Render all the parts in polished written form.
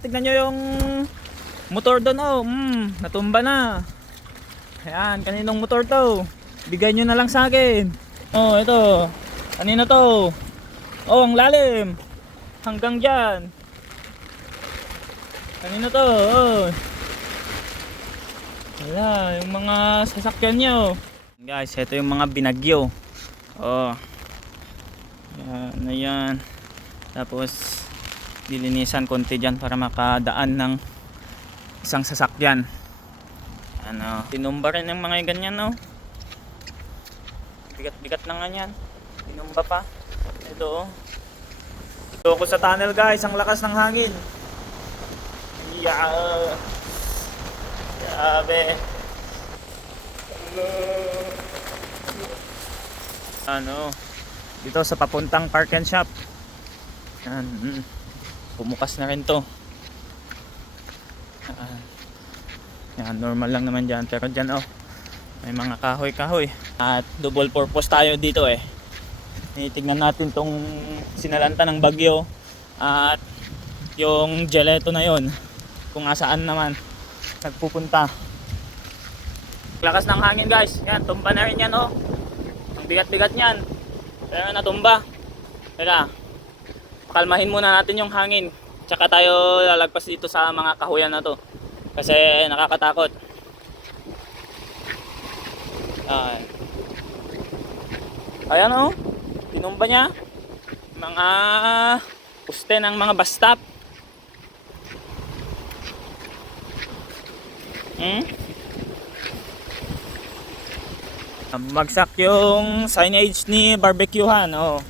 Tignan nyo yung motor doon, oh. Natumba na. Ayan, kaninong motor to? Bigay nyo na lang sa akin. Oh, ito. Kanino to? Oh, ang lalim. Hanggang dyan. Kanino to? Oh. Wala, yung mga sasakyan nyo. Guys, ito yung mga binagyo. Oh. Yan, ayan. Tapos dilinisan konti dyan para makadaan ng isang sasakyan. Ano, tinumba rin ng mga ganyan, no? Bigat-bigat na nga yan. Tinumba pa. Ito, oh. Ito ako sa tunnel, guys. Ang lakas ng hangin. Yeah. Grabe. Ano, dito sa papuntang park and shop. Yan. Pumukas na rin to. Yan, normal lang naman dyan. Pero dyan, oh, may mga kahoy-kahoy. At double purpose tayo dito, eh. Tingnan natin tong sinalanta ng bagyo. At yung gelato na yon, kung asaan naman nagpupunta. Lakas ng hangin, guys. Yan, tumba na rin yan, oh. Ang bigat-bigat niyan. Pero natumba. Teka, kalmahin muna natin yung hangin. Tsaka tayo lalagpas dito sa mga kahuyan na to. Kasi nakakatakot. Ayan, oh. Tinumba niya. Mga puste ng mga bus stop. Magsak yung signage ni barbecuehan, oh.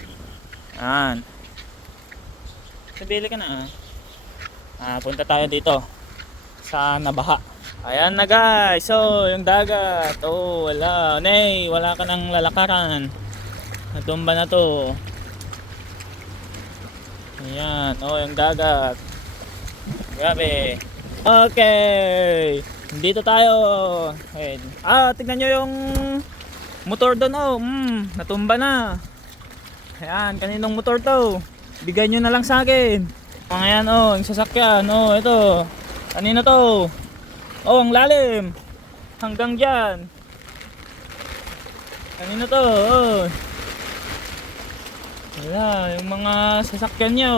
Ayan. Sabili ka na, punta tayo dito sa nabaha. Ayan na, guys. So, yung dagat. Oh, wala. Nay, wala ka ng lalakaran. Natumba na to. Ayan. Oh, yung dagat. Grabe. Okay. Dito tayo. Ayan. Tignan nyo yung motor doon, oh. Natumba na. Ayan, kaninong motor to? Bigay nyo na lang sa akin. Ayan, oh, yung sasakyan. Oh, ito. Kanino to? Oh, ang lalim. Hanggang dyan. Kanino to? Oh. Wala, yung mga sasakyan nyo.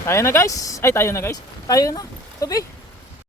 Tayo na, guys. Ay, tayo na, guys. Tayo na. Sabi.